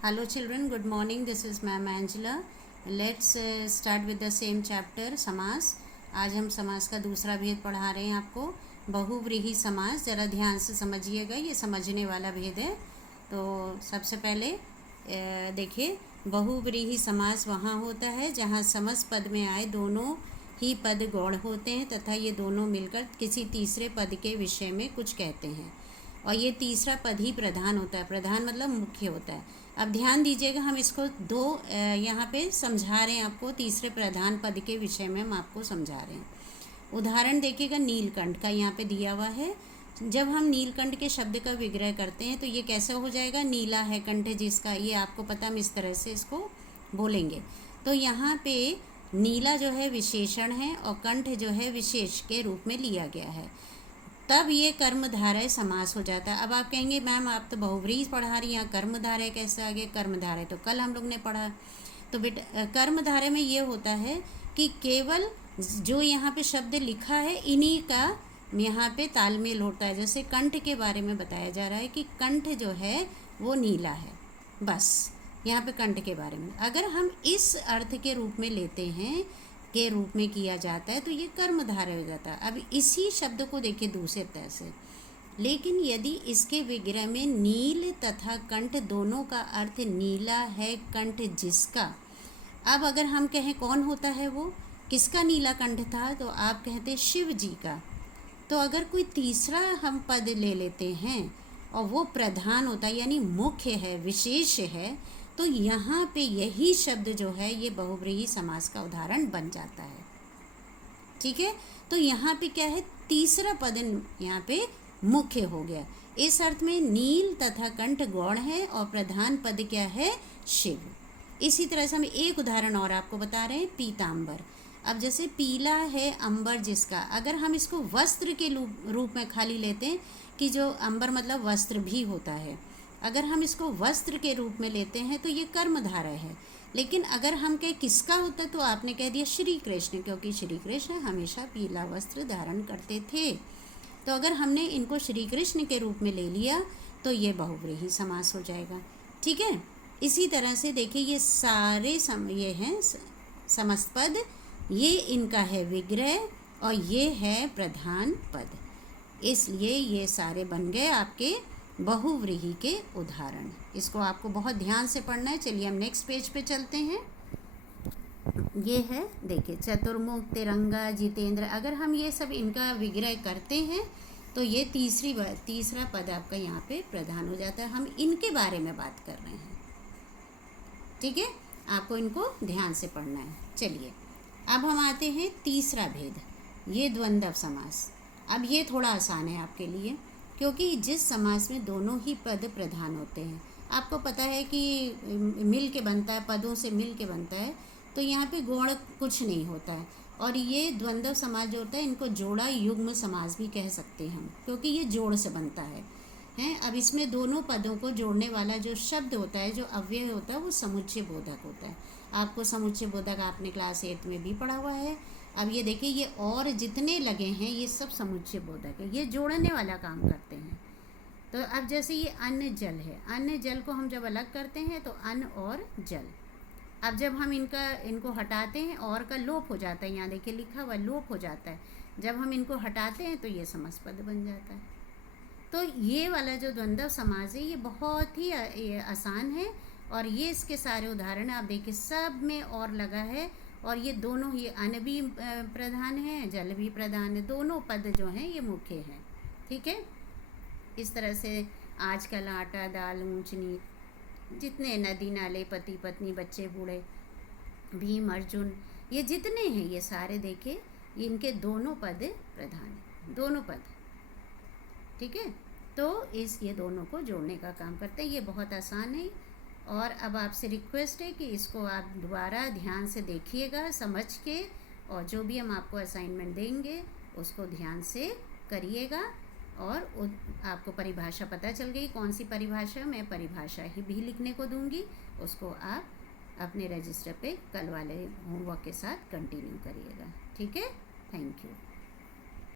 Hello children, good morning. This is Ma'am Angela. Let's start with the same chapter समास. आज हम समास का दूसरा भेद पढ़ा रहे हैं आपको. बहुव्रीहि समास. ज़रा ध्यान से समझिएगा, ये समझने वाला भेद है. तो सबसे पहले देखिए, बहुव्रीहि समास वहाँ होता है जहाँ समस्त पद में आए दोनों ही पद गौण होते हैं तथा ये दोनों मिलकर किसी तीसरे पद के विषय में कुछ कहते हैं और ये तीसरा पद ही प्रधान होता है. प्रधान मतलब मुख्य होता है. अब ध्यान दीजिएगा, हम इसको दो यहाँ पे समझा रहे हैं आपको. तीसरे प्रधान पद के विषय में हम आपको समझा रहे हैं. उदाहरण देखिएगा, नीलकंठ का यहाँ पे दिया हुआ है. जब हम नीलकंठ के शब्द का विग्रह करते हैं तो ये कैसे हो जाएगा? नीला है कंठ जिसका, ये आपको पता, हम इस तरह से इसको बोलेंगे. तो यहाँ पे नीला जो है विशेषण है और कंठ जो है विशेष के रूप में लिया गया है. तब ये कर्मधारय समास हो जाता है. अब आप कहेंगे मैम आप तो बहुव्रीहि पढ़ा रही हैं, यहाँ कर्मधारय कैसे आ गए? कर्मधारय तो कल हम लोग ने पढ़ा. तो बेटा कर्मधारय में ये होता है कि केवल जो यहाँ पे शब्द लिखा है इन्हीं का यहाँ पे तालमेल होता है. जैसे कंठ के बारे में बताया जा रहा है कि कंठ जो है वो नीला है, बस यहाँ पे कंठ के बारे में. अगर हम इस अर्थ के रूप में लेते हैं, के रूप में किया जाता है, तो ये कर्मधारय हो जाता है. अब इसी शब्द को देखिए दूसरे तरह से. लेकिन यदि इसके विग्रह में नील तथा कंठ दोनों का अर्थ नीला है कंठ जिसका, अब अगर हम कहें कौन होता है वो, किसका नीला कंठ था, तो आप कहते शिव जी का. तो अगर कोई तीसरा हम पद ले लेते हैं और वो प्रधान होता है यानी मुख्य है, विशेष है, तो यहाँ पे यही शब्द जो है ये बहुव्रीहि समास का उदाहरण बन जाता है. ठीक है. तो यहाँ पे क्या है, तीसरा पद यहाँ पे मुख्य हो गया. इस अर्थ में नील तथा कंठ गौण है और प्रधान पद क्या है? शिव. इसी तरह से हम एक उदाहरण और आपको बता रहे हैं, पीतांबर. अब जैसे पीला है अंबर जिसका, अगर हम इसको वस्त्र के रूप में खाली लेते हैं कि जो अंबर मतलब वस्त्र भी होता है, अगर हम इसको वस्त्र के रूप में लेते हैं तो ये कर्मधारय है. लेकिन अगर हम कहें किसका होता तो आपने कह दिया श्री कृष्ण, क्योंकि श्री कृष्ण हमेशा पीला वस्त्र धारण करते थे. तो अगर हमने इनको श्री कृष्ण के रूप में ले लिया तो ये बहुव्रीहि समास हो जाएगा. ठीक है. इसी तरह से देखिए, ये सारे ये हैं समस्त पद, ये इनका है विग्रह और ये है प्रधान पद. इसलिए ये सारे बन गए आपके बहुव्रीहि के उदाहरण. इसको आपको बहुत ध्यान से पढ़ना है. चलिए हम नेक्स्ट पेज पे चलते हैं. ये है देखिए, चतुर्मुख, तिरंगा, जितेंद्र. अगर हम ये सब इनका विग्रह करते हैं तो ये तीसरा पद आपका यहाँ पे प्रधान हो जाता है. हम इनके बारे में बात कर रहे हैं. ठीक है, आपको इनको ध्यान से पढ़ना है. चलिए अब हम आते हैं तीसरा भेद, ये द्वंद्व समास. अब ये थोड़ा आसान है आपके लिए, क्योंकि जिस समास में दोनों ही पद प्रधान होते हैं, आपको पता है कि मिल के बनता है, पदों से मिल के बनता है, तो यहाँ पे गौण कुछ नहीं होता है. और ये द्वंद्व समास जो होता है, इनको जोड़ा युग्म समास भी कह सकते हैं हम, क्योंकि ये जोड़ से बनता है. अब इसमें दोनों पदों को जोड़ने वाला जो शब्द होता है, जो अव्यय होता है, वो समुच्चय बोधक होता है. आपको समुच्चय बोधक आपने क्लास 8 में भी पढ़ा हुआ है. अब ये देखिए, ये और जितने लगे हैं ये सब समुच्चय बोधक है, ये जोड़ने वाला काम करते हैं. तो अब जैसे ये अन्न जल है, अन्न जल को हम जब अलग करते हैं तो अन्न और जल. अब जब हम इनको हटाते हैं, और का लोप हो जाता है, यहाँ देखिए लिखा हुआ लोप हो जाता है. जब हम इनको हटाते हैं तो ये समस्त पद बन जाता है. तो ये वाला जो द्वंद्व समास है ये बहुत ही आसान है. और ये इसके सारे उदाहरण आप देखिए, सब में और लगा है. और ये दोनों ही, अन्न भी प्रधान है, जल भी प्रधान है, दोनों पद जो हैं ये मुख्य हैं. ठीक है. इस तरह से आजकल आटा दाल ऊंच नीच, जितने नदी नाले, पति पत्नी, बच्चे बूढ़े, भीम अर्जुन, ये जितने हैं ये सारे देखिए, इनके दोनों पद प्रधान हैं, दोनों पद. ठीक है. तो ये दोनों को जोड़ने का काम करते हैं. ये बहुत आसान है. और अब आपसे रिक्वेस्ट है कि इसको आप दोबारा ध्यान से देखिएगा, समझ के, और जो भी हम आपको असाइनमेंट देंगे उसको ध्यान से करिएगा. और आपको परिभाषा पता चल गई, कौन सी परिभाषा, मैं परिभाषा ही भी लिखने को दूंगी. उसको आप अपने रजिस्टर पे कल वाले होमवर्क के साथ कंटिन्यू करिएगा. ठीक है. Thank you.